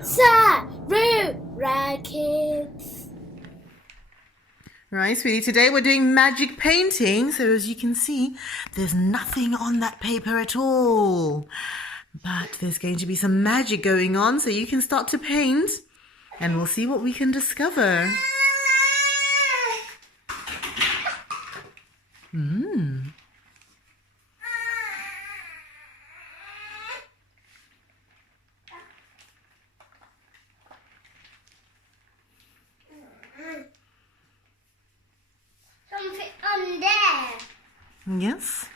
Sarura Kids. Right, sweetie, today we're doing magic painting. So as you can see, there's nothing on that paper at all. But there's going to be some magic going on, so you can start to paint and we'll see what we can discover. Something on there. Yes.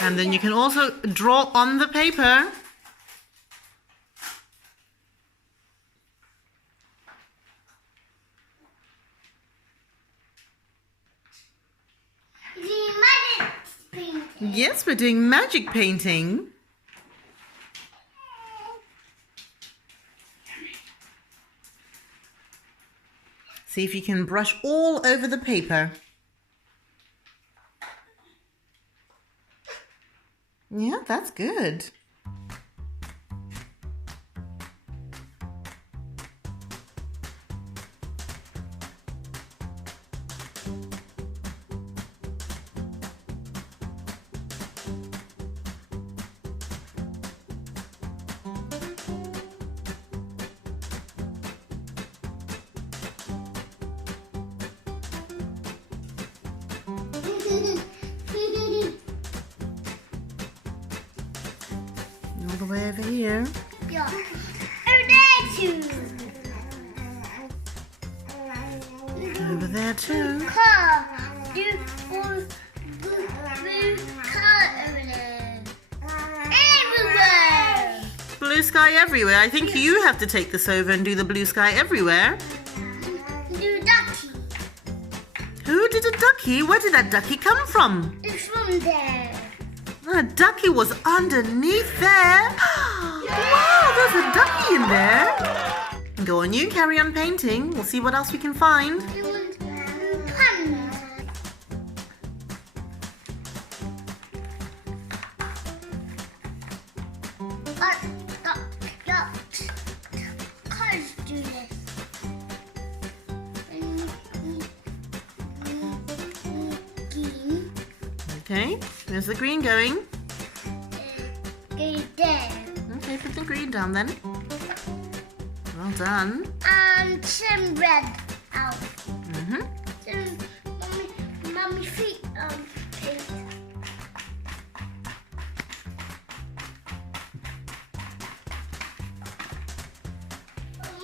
And then you can also draw on the paper. Magic painting. Yes, we're doing magic painting. See if you can brush all over the paper. Yeah, that's good. All the way over here. Yeah. Over there too. Over there too. Car. Blue car over there. Everywhere. Blue sky everywhere. I think you have to take this over and do the blue sky everywhere. Blue ducky. Who did a ducky? Where did that ducky come from? It's from there. The ducky was underneath there. Wow, there's a ducky in there. Go on, you carry on painting. We'll see what else we can find. You want pun. Cars do this. Green. Okay, there's the green going. Go there. Okay, put the green down then. Well done. And some red out. Mm-hmm. Some mommy feet paint.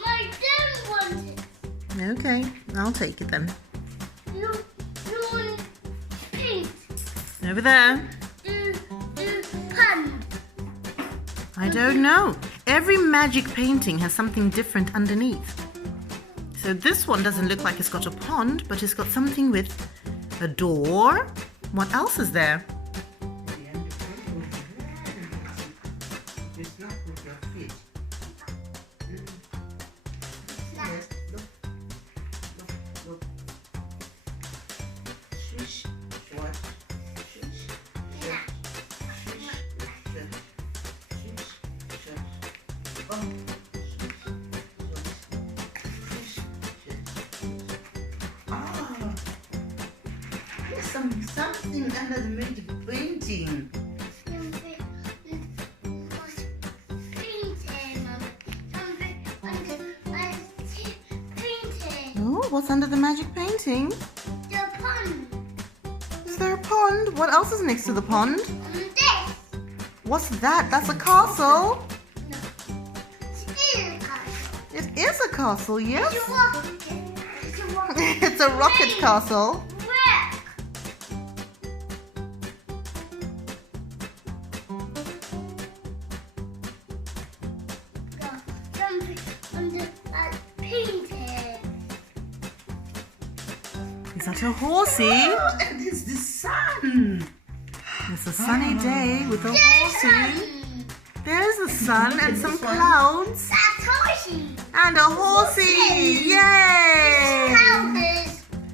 My dad wants it. Okay, I'll take it then. You want paint. Over there. Do pun. I don't know. Every magic painting has something different underneath. So this one doesn't look like it's got a pond, but it's got something with a door. What else is there? Something under the magic painting. Oh, what's under the magic painting? The pond. Is there a pond? What else is next to the pond? This. What's that? That's a castle. It is a castle. It is a castle, yes. It's a rocket. It's a rocket castle. Is that a horsey? Oh, and it's the sun. It's a sunny day with a horsey. There's the sun and some clouds. That's horsey. And a horsey. Yay!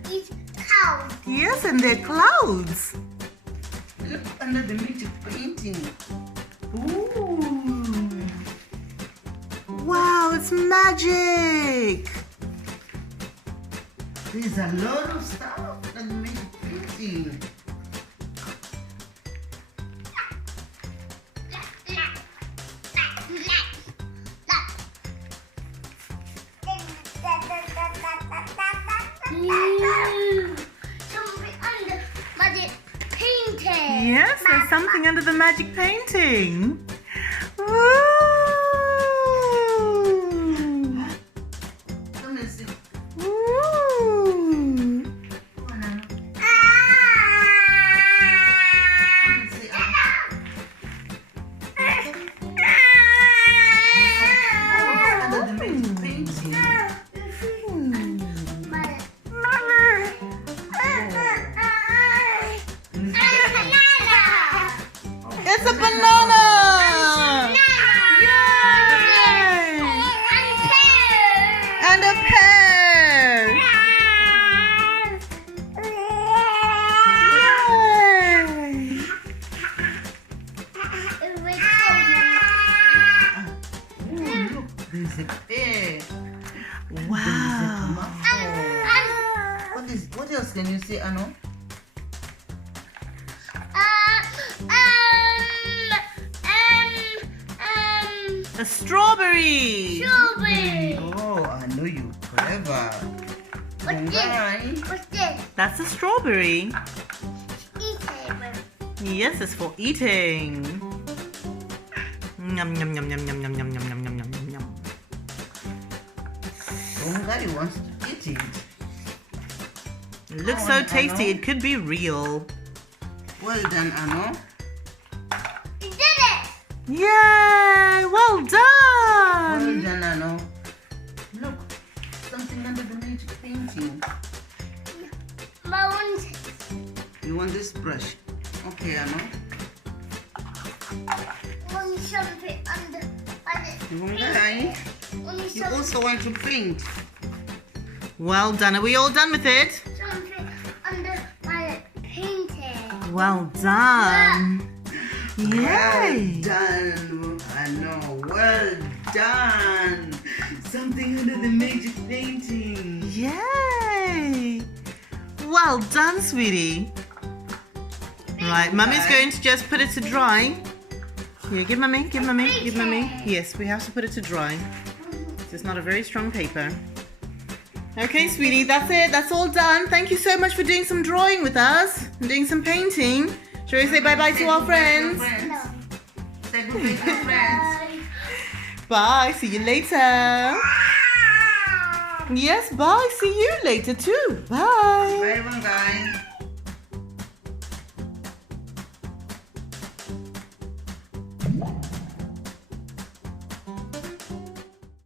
These clouds. Yes, and they're clouds. Look under the magic painting? Ooh. Wow, it's magic. There's a lot of stuff under the magic painting. Something under magic painting. Yes, there's something under the magic painting. Woo! Come and see. Woo! Come on, Anna. Come and see. Under the magic painting. It's a banana! Yay! And a pear! Yay! Oh, look, there's a pear. Wow! What else can you see, Anno? A strawberry! Strawberry. Oh, I know you clever. What's this? What's this? That's a strawberry. Eating. Yes, it's for eating. Yum yum yum yum yum yum yum yum yum yum yum yum. Somebody wants to eat it. It looks Oh, so I tasty, know. it could be real. Well done, Anno. You did it. Yay! Well Well done! done, Anno. Look, something under the magic painting. Mountain. You want this brush? Okay, Anno. Want something under You want that? Want You something also want to paint. Well done. Are we all done with it? under my painting. Well done. Well Yay! done, Anno. Well done. Something under the magic painting. Yay! Well done, sweetie. Right, Mummy's going to just put it to dry. Here, give Mummy, give Mummy, give Mummy. Yes, we have to put it to dry. It's not a very strong paper. Okay, sweetie, that's it. That's all done. Thank you so much for doing some drawing with us and doing some painting. Shall we say bye-bye to our friends? No. Say goodbye to your friends. Bye. See you later. Yes, bye. See you later too. Bye. Bye, bye.